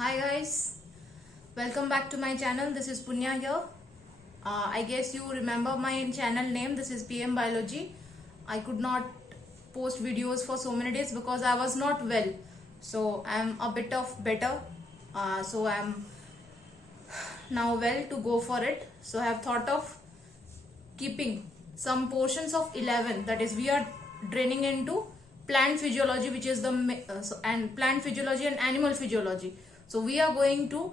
Hi guys, welcome back to my channel. This is Punya here. I guess you remember my channel name. This is PM Biology. I could not post videos for so many days because I was not well. So I'm a bit of better. So I'm now well to go for it. So I have thought of keeping some portions of 11, that is we are draining into plant physiology, which is the and plant physiology and animal physiology. So we are going to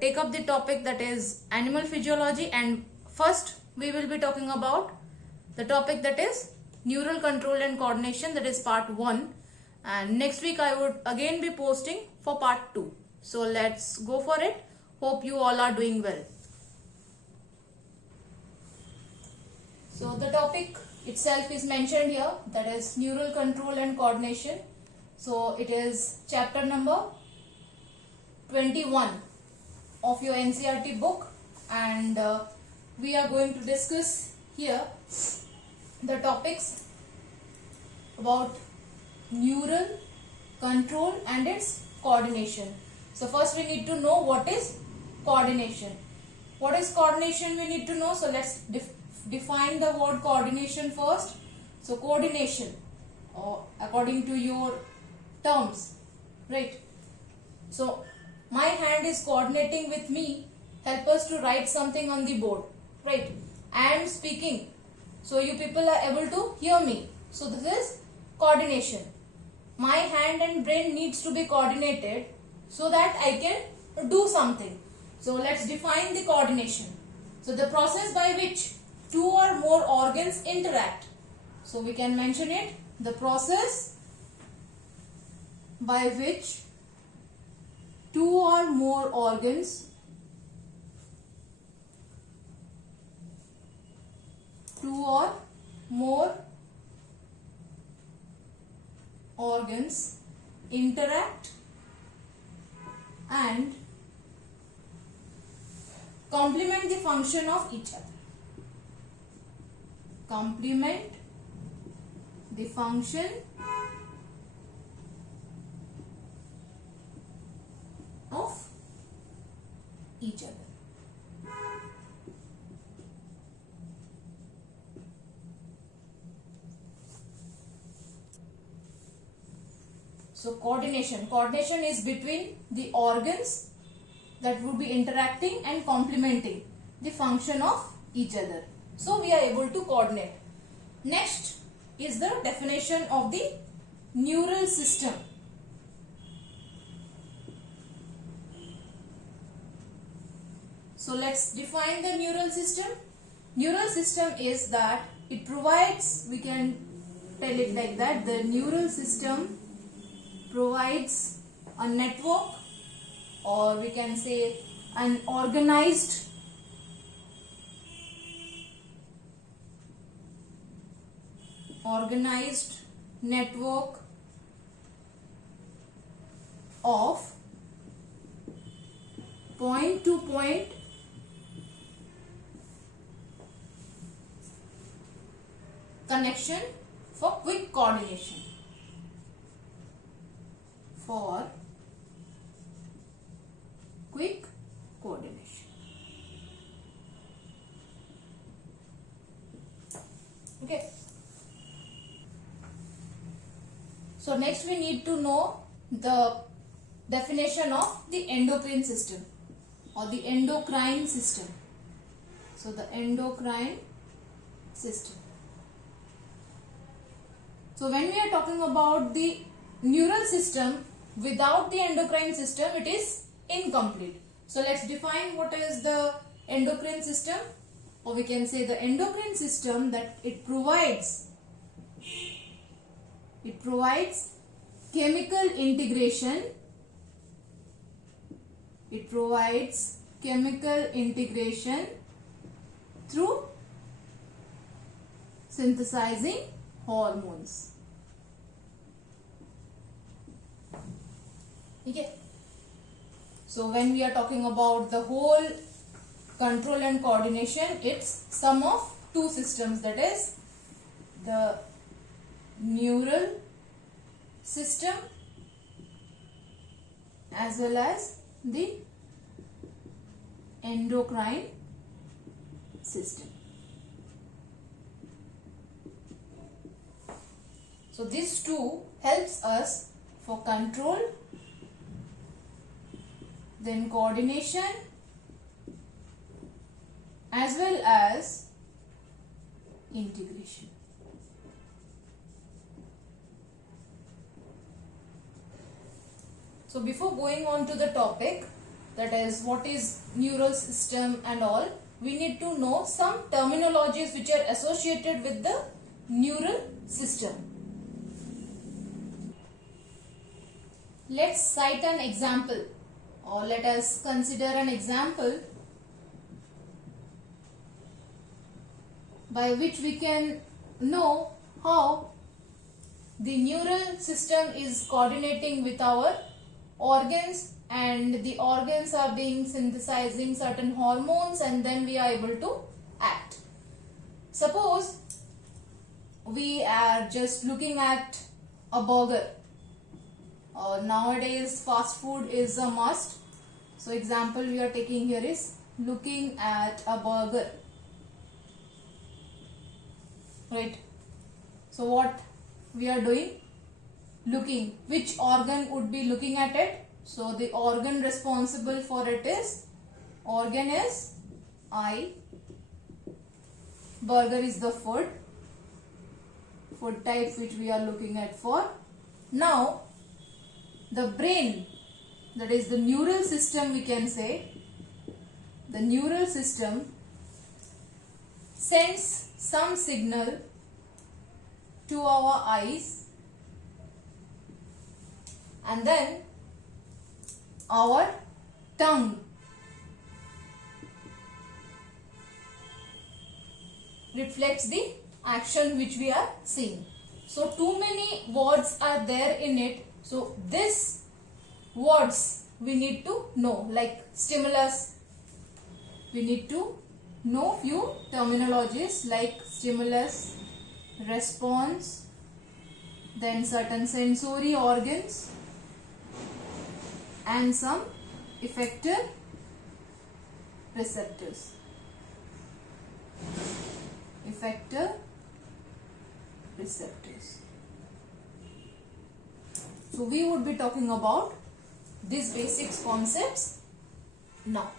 take up the topic that is animal physiology, and first we will be talking about the topic that is neural control and coordination, that is part 1, and next week I would again be posting for part 2. So let's go for it. Hope you all are doing well. So the topic itself is mentioned here, that is neural control and coordination. So it is chapter number 21 of your NCERT book, and we are going to discuss here the topics about neural control and its coordination. So first we need to know what is coordination. What is coordination we need to know. So let's define the word coordination first. So coordination, or according to your terms, right? So my hand is coordinating with me, help us to write something on the board, right? I am speaking, so you people are able to hear me. So this is coordination. My hand and brain needs to be coordinated so that I can do something. So let's define the coordination. So the process by which two or more organs interact. So we can mention it, the process by which two or more organs interact and complement the function of each other. Complement the function of each other. So coordination is between the organs that would be interacting and complementing the function of each other. So we are able to coordinate. Next is the definition of the neural system. So let's define the neural system. Neural system is that it provides, we can tell it like that, the neural system provides a network, or we can say an organized network of point to point connection for quick coordination. Okay. So next we need to know the definition of the endocrine system or the endocrine system. So the endocrine system. So when we are talking about the neural system, without the endocrine system it is incomplete. So let's define what is the endocrine system, or we can say the endocrine system, that it provides chemical integration. It provides chemical integration through synthesizing hormones. Okay. So when we are talking about the whole control and coordination, it's sum of two systems, that is the neural system as well as the endocrine system. So these two helps us for control, then coordination, as well as integration. So before going on to the topic, that is what is neural system and all, we need to know some terminologies which are associated with the neural system. Let's cite an example, or let us consider an example by which we can know how the neural system is coordinating with our organs, and the organs are being synthesizing certain hormones, and then we are able to act. Suppose we are just looking at a burger. Nowadays fast food is a must. So example we are taking here is looking at a burger. Right. So what we are doing? Looking. Which organ would be looking at it? So the organ responsible for it is, organ is eye. Burger is the food type which we are looking at for. Now the brain, that is the neural system, we can say, the neural system sends some signal to our eyes, and then our tongue reflects the action which we are seeing. So too many words are there in it. So these words we need to know, like stimulus. We need to know few terminologies like stimulus, response, then certain sensory organs, and some effector receptors. Effector receptors. So we would be talking about these basic concepts now.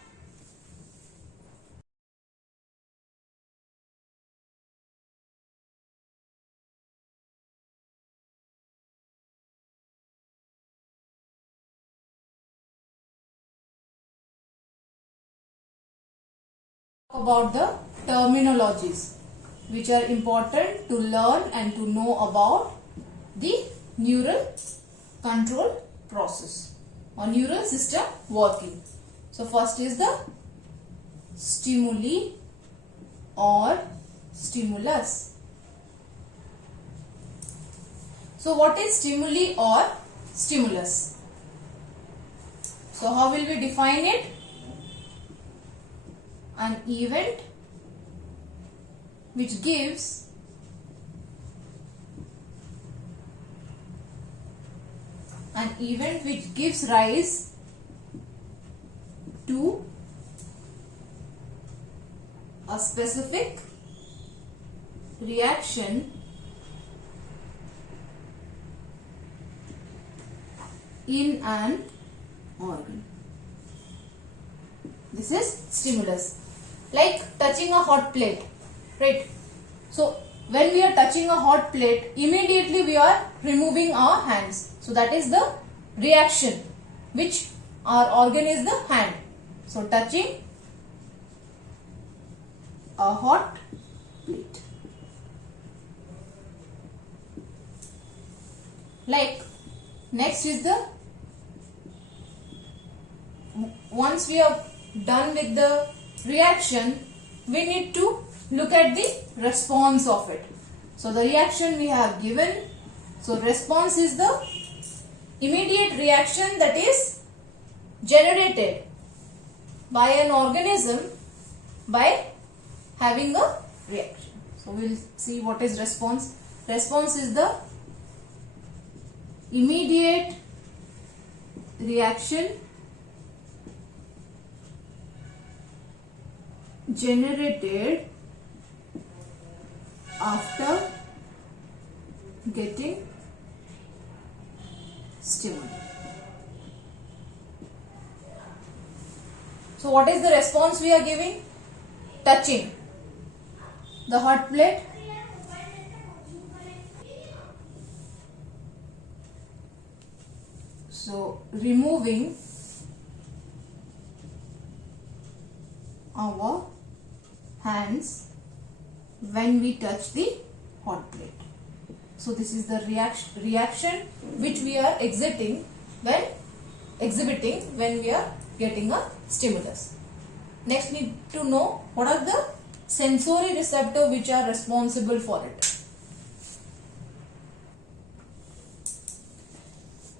About the terminologies which are important to learn and to know about the neural control process or neural system working. So first is the stimuli or stimulus. So what is stimuli or stimulus? So how will we define it? An event which gives rise to a specific reaction in an organ. This is stimulus. Like touching a hot plate, right? So when we are touching a hot plate, immediately we are removing our hands. So that is the reaction, which our organ is the hand. So touching a hot plate. Like next is the, once we are done with the reaction, we need to look at the response of it. So the reaction we have given. So response is the immediate reaction that is generated by an organism by having a reaction. So we will see what is response. Response is the immediate reaction generated after getting stimuli. So what is the response we are giving? Touching the hot plate, so removing our hands when we touch the hot plate. So this is the reaction which we are exhibiting when we are getting a stimulus. Next, need to know what are the sensory receptors which are responsible for it.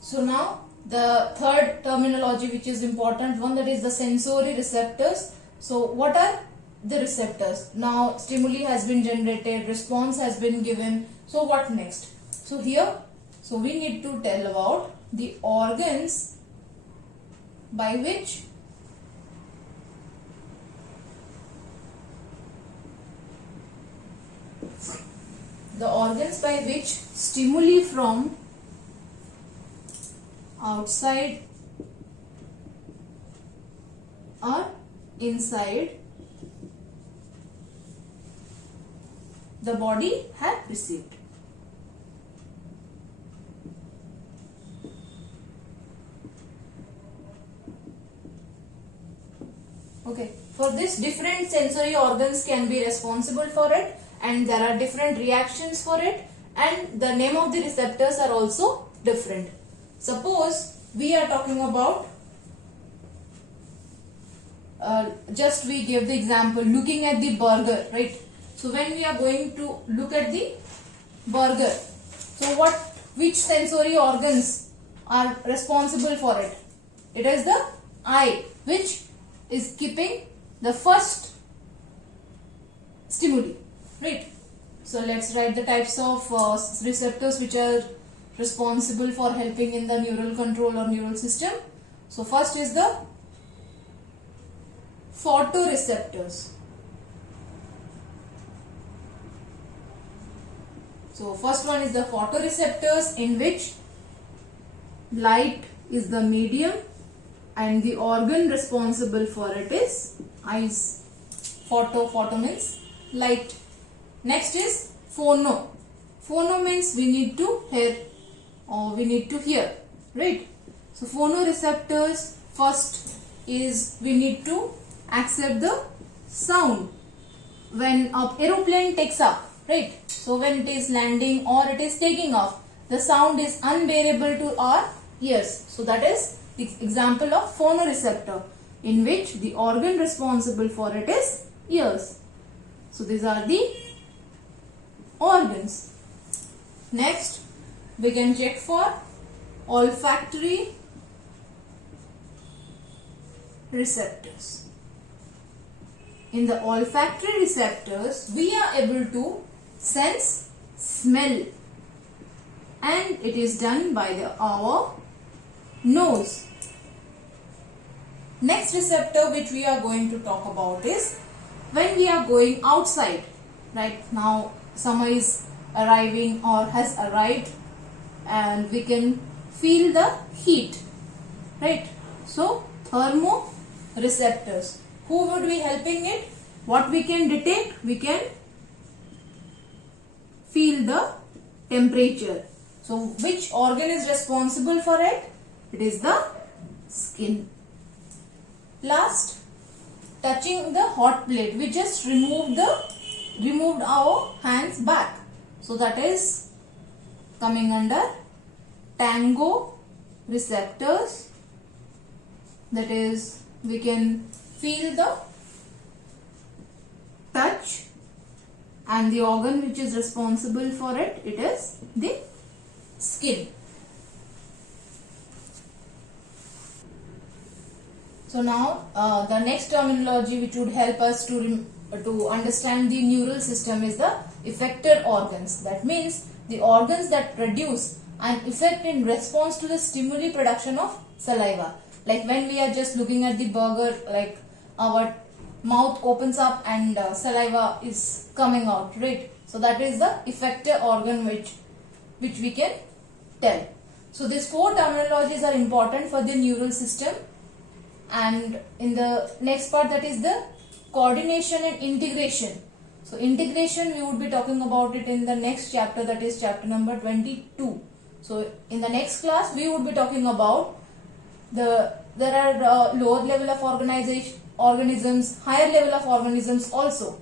So now the third terminology which is important one, that is the sensory receptors. So what are the receptors? Now stimuli has been generated, response has been given. So what next? So here, so we need to tell about the organs by which stimuli from outside or inside the body have received. Okay, for this different sensory organs can be responsible for it, and there are different reactions for it, and the name of the receptors are also different. Suppose we are talking about just we give the example looking at the burger, right? So when we are going to look at the burger, so which sensory organs are responsible for it? It is the eye, which is keeping the first stimuli, right? So let's write the types of receptors which are responsible for helping in the neural control or neural system. So first is the photoreceptors. So first one is the photoreceptors, in which light is the medium and the organ responsible for it is eyes. Photo means light. Next is phono. Phono means we need to hear or we need to hear, right? So phonoreceptors, first is we need to accept the sound when an aeroplane takes up, right? So when it is landing or it is taking off, the sound is unbearable to our ears. So that is the example of phonoreceptor, in which the organ responsible for it is ears. So these are the organs. Next, we can check for olfactory receptors. In the olfactory receptors, we are able to sense smell, and it is done by our nose. Next receptor which we are going to talk about is when we are going outside. Right now summer is arriving or has arrived, and we can feel the heat, right? So thermoreceptors, who would be helping it? What we can detect? We can feel the temperature. So which organ is responsible for it? It is the skin. Last, touching the hot plate, we just removed our hands back. So that is coming under tango receptors. That is, we can feel the touch, and the organ which is responsible for it, it is the skin. So now the next terminology which would help us to understand the neural system is the effector organs. That means the organs that produce an effect in response to the stimuli production of saliva. Like when we are just looking at the burger, like our mouth opens up and saliva is coming out, right? So that is the effector organ which we can tell. So these four terminologies are important for the neural system. And in the next part, that is the coordination and integration. So integration, we would be talking about it in the next chapter, that is chapter number 22. So in the next class, we would be talking about there are lower level of organisms, higher level of organisms also.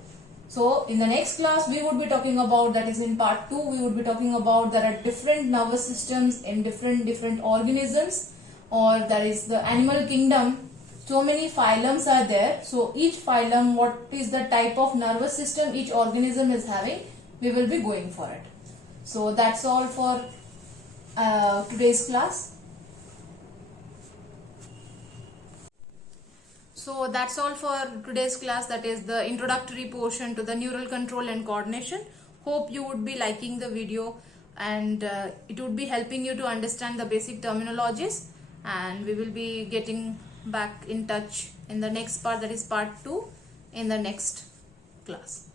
So in the next class, we would be talking about, that is in part 2, we would be talking about there are different nervous systems in different organisms, or there is the animal kingdom. So many phylums are there. So each phylum, what is the type of nervous system each organism is having, we will be going for it. So that's all for today's class. So that's all for today's class, that is the introductory portion to the neural control and coordination. Hope you would be liking the video, and it would be helping you to understand the basic terminologies, and we will be getting back in touch in the next part, that is part 2, in the next class.